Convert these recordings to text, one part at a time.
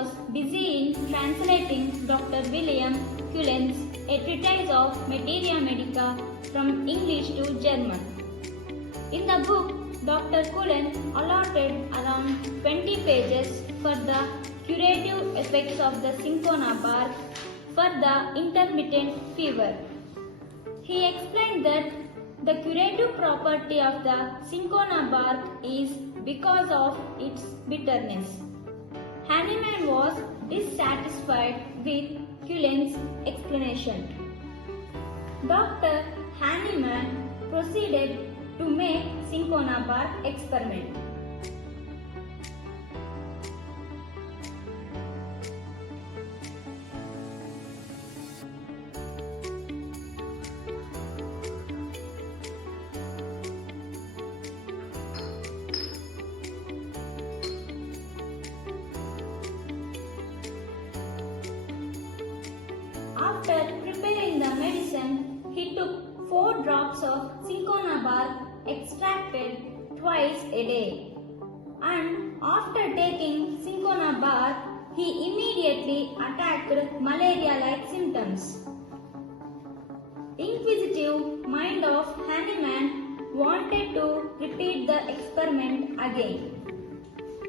was busy in translating Dr. William Cullen's A Treatise of Materia Medica from English to German. In the book, Dr. Cullen allotted around 20 pages for the curative effects of the cinchona bark for the intermittent fever. He explained that the curative property of the cinchona bark is because of its bitterness. Hahnemann was dissatisfied with Cullen's explanation. Dr. Hahnemann proceeded to make cinchona bark experiment. After preparing the medicine, he took 4 drops of cinchona bark extracted twice a day. And after taking cinchona bark, he immediately attacked malaria-like symptoms. Inquisitive mind of Hahnemann wanted to repeat the experiment again.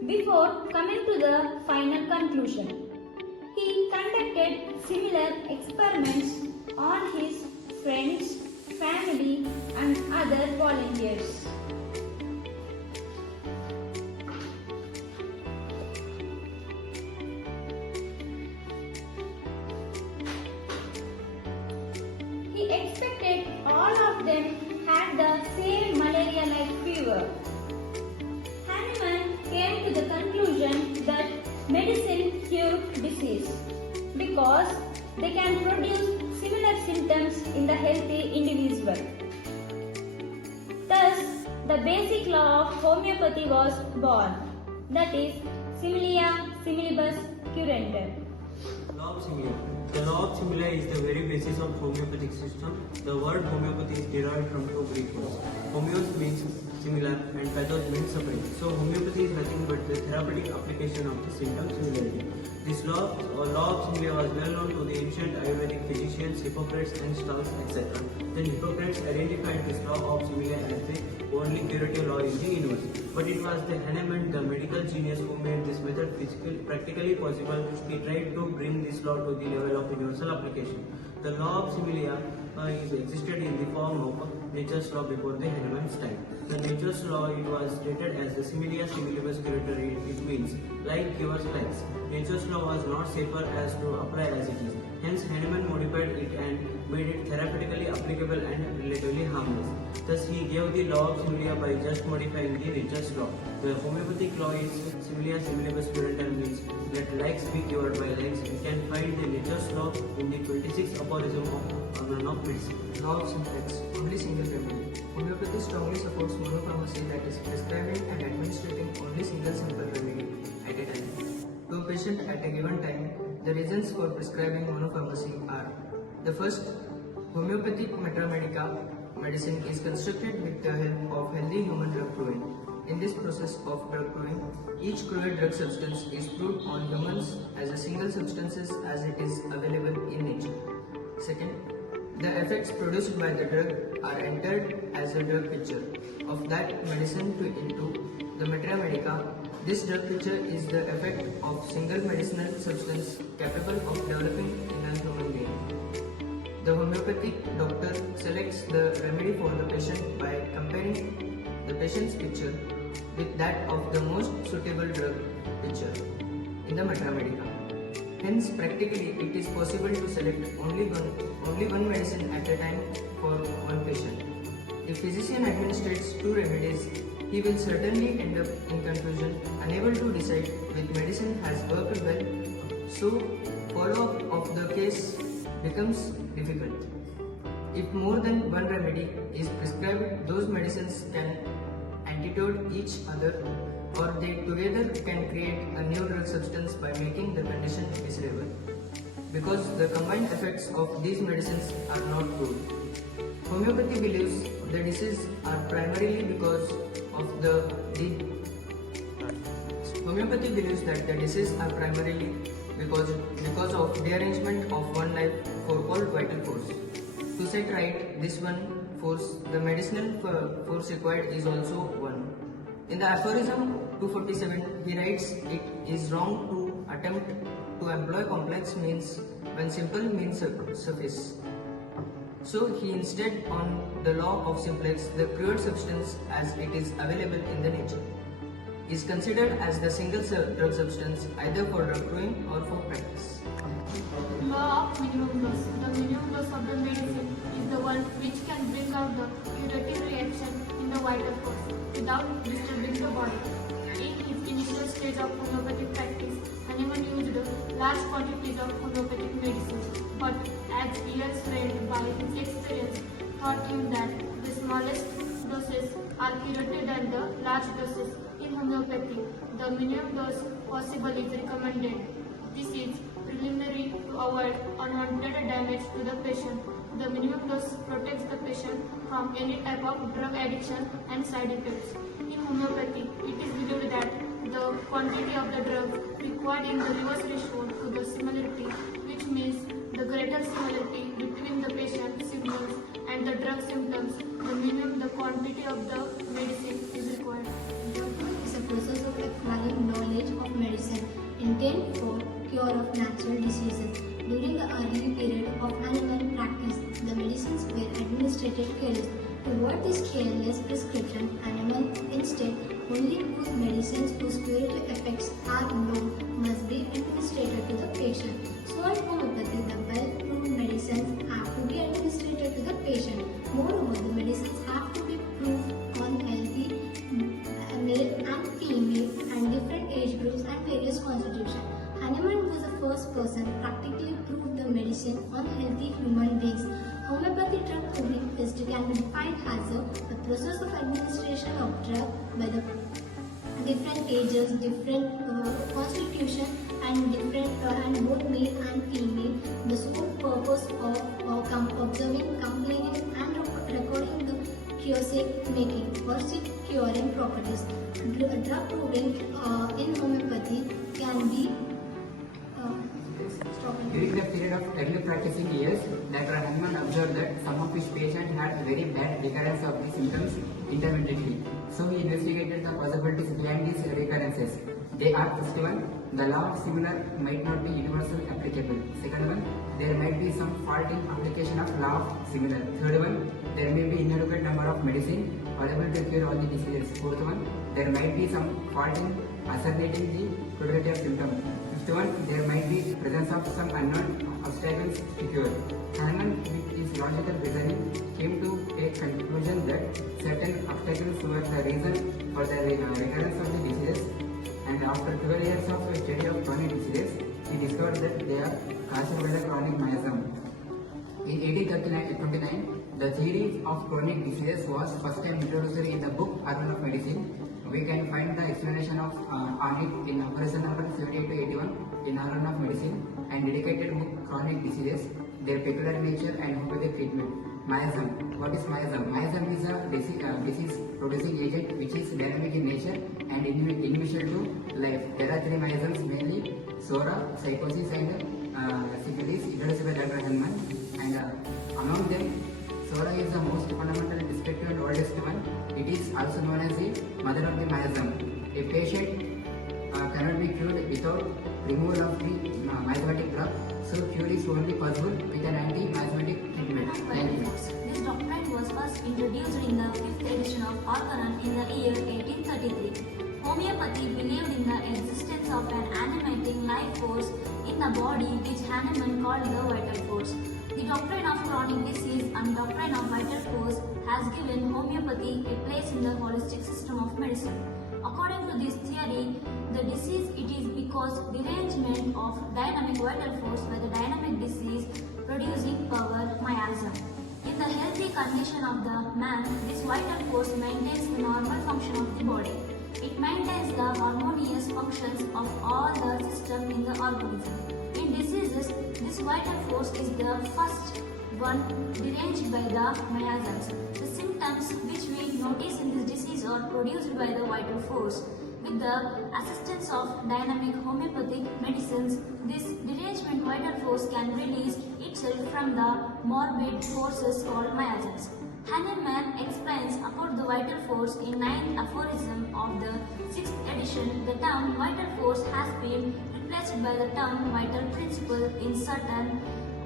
Before coming to the final conclusion, he conducted similar experiments on his friends, family and other volunteers. He expected all of them had the same malaria-like fever. Hahnemann came to the conclusion that medicine cured disease because they can produce similar symptoms in the healthy individual. Thus, the basic law of homeopathy was born, that is, similia similibus curanter. Law of similia. The law of similia is the very basis of homeopathic system. The word homeopathy is derived from 2 Greek words. Homeos means similar and pathos means separate. So homeopathy is nothing but the therapeutic application of the symptom similarity. This law of similia was well known to the ancient Ayurvedic physicians Hippocrates and Stalls, etc. Then Hippocrates identified this law of similia as the only curative law in the universe. But it was the Hahnemann, the medical genius, who made this method practically possible. He tried to bring this law to the level of universal application. The law of similia is existed in the form of nature's law before the Hahnemann's time. The nature's law, it was stated as the similia similibus curator. It means like cures likes. Nature's law was not safer as to apply as it is. Hence Hahnemann modified it and made it therapeutically applicable and relatively harmless. Thus he gave the law of similia by just modifying the nature's law. The homeopathic law is similia similibus curator, means let likes be cured by likes. We can find the nature's law in the 26th aphorism of Organon of Medicine. Law of simplex, only single remedy. Homeopathy strongly supports monopharmacy, that is prescribing and administering only single simple remedy at a time to a patient at a given time. The reasons for prescribing monopharmacy are: the first, homeopathic Materia Medica medicine is constructed with the help of healthy human drug proving. In this process of drug proving, each proved drug substance is proved on humans as a single substance as it is available in nature. Second, the effects produced by the drug are entered as a drug picture of that medicine into the Materia Medica. This drug picture is the effect of single medicinal substance capable of developing in a human being. The homeopathic doctor selects the remedy for the patient by comparing the patient's picture with that of the most suitable drug picture in the Materia Medica. Hence, practically, it is possible to select only one medicine at a time for one patient. If physician administers 2 remedies, he will certainly end up in confusion, unable to decide which medicine has worked well. So, follow-up of the case becomes difficult. If more than one remedy is prescribed, those medicines can antidote each other, or they together can create a new drug substance by making the condition miserable, because the combined effects of these medicines are not good. Homeopathy believes the diseases are primarily because of the Homeopathy believes that the diseases are primarily because of derangement of one life force called vital force. To set right this one force, the medicinal force required is also one. In the aphorism 247, he writes, "It is wrong to attempt to employ complex means when simple means suffice." So he instead on the law of simplex, the pure substance as it is available in the nature, is considered as the single drug substance either for drug brewing or for practice. Law of minimum dose. The minimum dose of the medicine is the one which can bring out the curative reaction in the vital force without disturbing the body. In his initial stage of homeopathic practice, Hahnemann used large quantities of homeopathic medicines, but as years went by, his experience taught him that the smallest doses are curative than the large doses. In homeopathy, the minimum dose possible is recommended. This is preliminary to avoid unwanted damage to the patient. The minimum dose protects the patient from any type of drug addiction and side effects. In homeopathy, it is believed that the quantity of the drug required in the reverse ratio to the similarity, which means the greater similarity between the patient symptoms and the drug symptoms, the minimum the quantity of the medicine is required. Is a process of acquiring knowledge of medicine intended for cure of natural diseases. During the early period of animal practice, the medicines were administered carelessly. To avoid this careless prescription, animal instead only good medicines whose curative effects are known must be administered to the patient. So in homeopathy, the well-proven medicines have to be administered to the patient. Moreover, the medicines have to be proved on healthy male and female and different age groups and various constitutions. Hahnemann was the first person practically proved the medicine on healthy human beings. Homeopathy drug proving can be defined as the process of administration of drug by the different ages, different constitution and different and both male and female. The sole purpose of observing, complaining and recording the cure making or sick curing properties. Drug proving in homeopathy can be During the period of early practicing years, Dr. Hahnemann observed that some of his patients had very bad recurrence of the symptoms intermittently. So he investigated the possibilities behind these recurrences. They are: first one, the law of similar might not be universally applicable. Second one, there might be some fault in application of law of similar. Third one, there may be inadequate number of medicine available to cure all the diseases. Fourth one, there might be some fault in ascertaining the probability of symptom. Fifth one, there might be presence of some unknown obstacles to cure. Hahnemann, with his logical reasoning, came to a conclusion that certain obstacles were the reason for the recurrence of the diseases, and after 12 years of study of chronic diseases, he discovered that they are caused by the chronic miasm. In 1829, the theory of chronic diseases was first time introduced in the book Argon of Medicine. We can find the explanation of on it in aphorism number 78 to 81 in Argon of Medicine and dedicated book Chronic Diseases, Their Peculiar Nature and Homeopathic Treatment. Miasm. What is miasm? Miasm is a disease producing agent which is dynamic in nature and inimical to life. There are three miasms mainly: Sora, psychosis and syphilis, introduced by Dr. Hahnemann. And among them, Sora is the most fundamental, destructive and oldest one. It is also known as the mother of the miasm. A patient cannot be cured without removal of the miasmatic drug, so cure is only possible with an anti-miasmatic treatment. Thank you. This doctrine was first introduced in the 5th edition of Organon in the year 1833. Homeopathy believed in the existence of an animating life force in the body which Hahnemann called the vital force. The doctrine of chronic disease and doctrine of vital force has given homeopathy a place in the holistic system of medicine. According to this theory, the disease it is because derangement of dynamic vital force by the dynamic disease producing power miasm. In the healthy condition of the man, this vital force maintains the normal function of the body. It maintains the harmonious functions of all the system in the organism. In diseases, this vital force is the first one deranged by the miasms. The symptoms which we notice in this disease are produced by the vital force. We with the assistance of dynamic homeopathic medicines, this derangement vital force can release itself from the morbid forces called miasms. Hahnemann explains about the vital force in 9th aphorism of the 6th edition. The term vital force has been replaced by the term vital principle in certain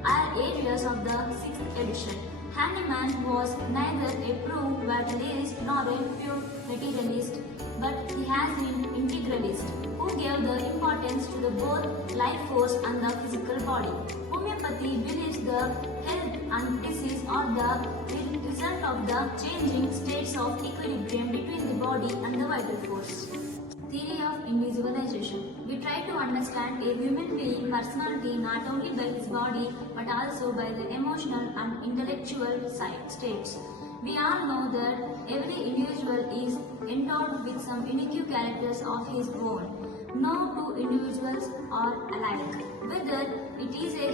areas of the 6th edition. Hahnemann was neither a proved materialist nor a pure materialist, but he has been integralist, who gave the importance to the both life force and the physical body. Homeopathy believes the health and disease are the result of the changing states of equilibrium between the body and the vital force. Theory of individualization. We try to understand a human being personality not only by his body but also by the emotional and intellectual states. We all know that every individual is endowed with some unique characters of his own. No two individuals are alike, whether it is a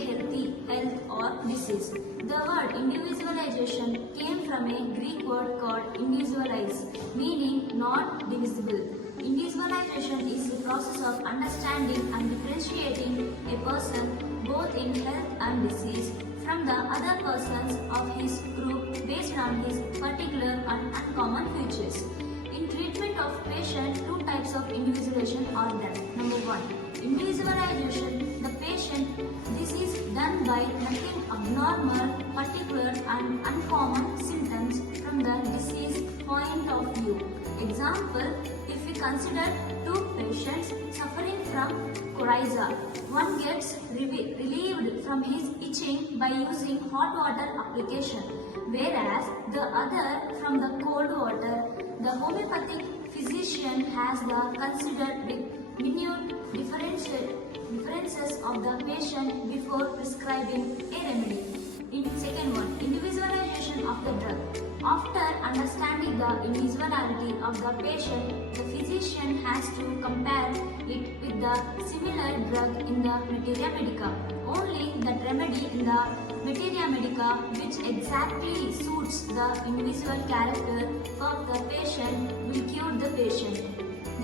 health or disease. The word individualization came from a Greek word called individualize, meaning not divisible. Individualization is the process of understanding and differentiating a person both in health and disease from the other persons of his group based on his particular and uncommon features. In treatment of patient, two types of individualization are done. Number 1. Individualization. The patient, this is done by nothing abnormal, particular and uncommon symptoms from the disease point of view. Example, if we consider two patients suffering from coryza, one gets relieved from his itching by using hot water application, whereas the other from the cold water. The homeopathic physician has considered the minute differences of the patient before prescribing a remedy. Second one, individualization of the drug. After understanding the individuality of the patient, the physician has to compare it with the similar drug in the materia medica. Only that remedy in the materia medica which exactly suits the individual character of the patient will cure the patient.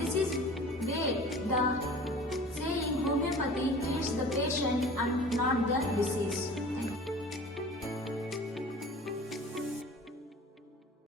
This is where the saying homeopathy treats the patient and not the disease.